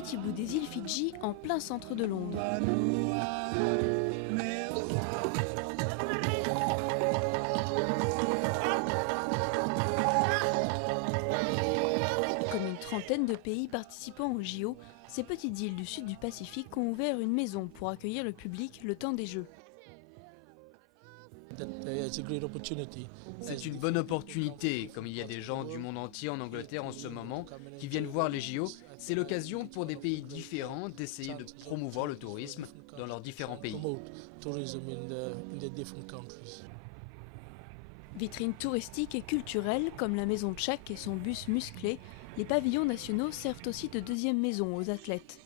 petit bout des îles Fidji, en plein centre de Londres. Comme une trentaine de pays participant aux JO, ces petites îles du sud du Pacifique ont ouvert une maison pour accueillir le public le temps des Jeux. C'est une bonne opportunité, comme il y a des gens du monde entier en Angleterre en ce moment qui viennent voir les JO, c'est l'occasion pour des pays différents d'essayer de promouvoir le tourisme dans leurs différents pays. Vitrines touristiques et culturelles comme la maison Tchèque et son bus musclé, les pavillons nationaux servent aussi de deuxième maison aux athlètes.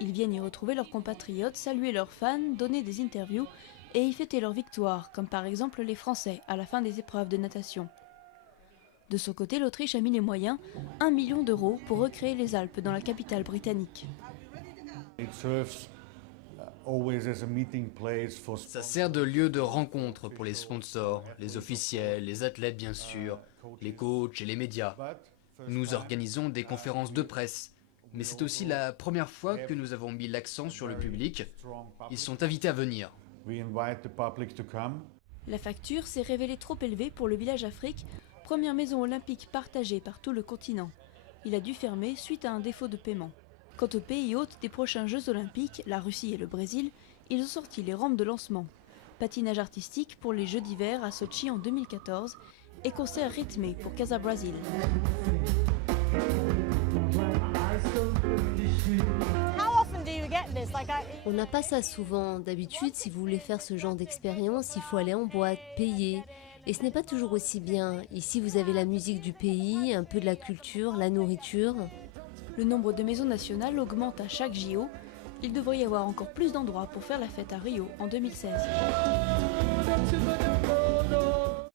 Ils viennent y retrouver leurs compatriotes, saluer leurs fans, donner des interviews et y fêter leur victoire, comme par exemple les Français à la fin des épreuves de natation. De son côté, l'Autriche a mis les moyens, 1 million d'euros pour recréer les Alpes dans la capitale britannique. Ça sert de lieu de rencontre pour les sponsors, les officiels, les athlètes bien sûr, les coachs et les médias. Nous organisons des conférences de presse, mais c'est aussi la première fois que nous avons mis l'accent sur le public. Ils sont invités à venir. La facture s'est révélée trop élevée pour le Village Afrique, première maison olympique partagée par tout le continent. Il a dû fermer suite à un défaut de paiement. Quant aux pays hôtes des prochains Jeux olympiques, la Russie et le Brésil, ils ont sorti les rampes de lancement. Patinage artistique pour les Jeux d'hiver à Sochi en 2014 et concert rythmé pour Casa Brasil. On n'a pas ça souvent. D'habitude, si vous voulez faire ce genre d'expérience, il faut aller en boîte, payer. Et ce n'est pas toujours aussi bien. Ici, vous avez la musique du pays, un peu de la culture, la nourriture. Le nombre de maisons nationales augmente à chaque JO. Il devrait y avoir encore plus d'endroits pour faire la fête à Rio en 2016.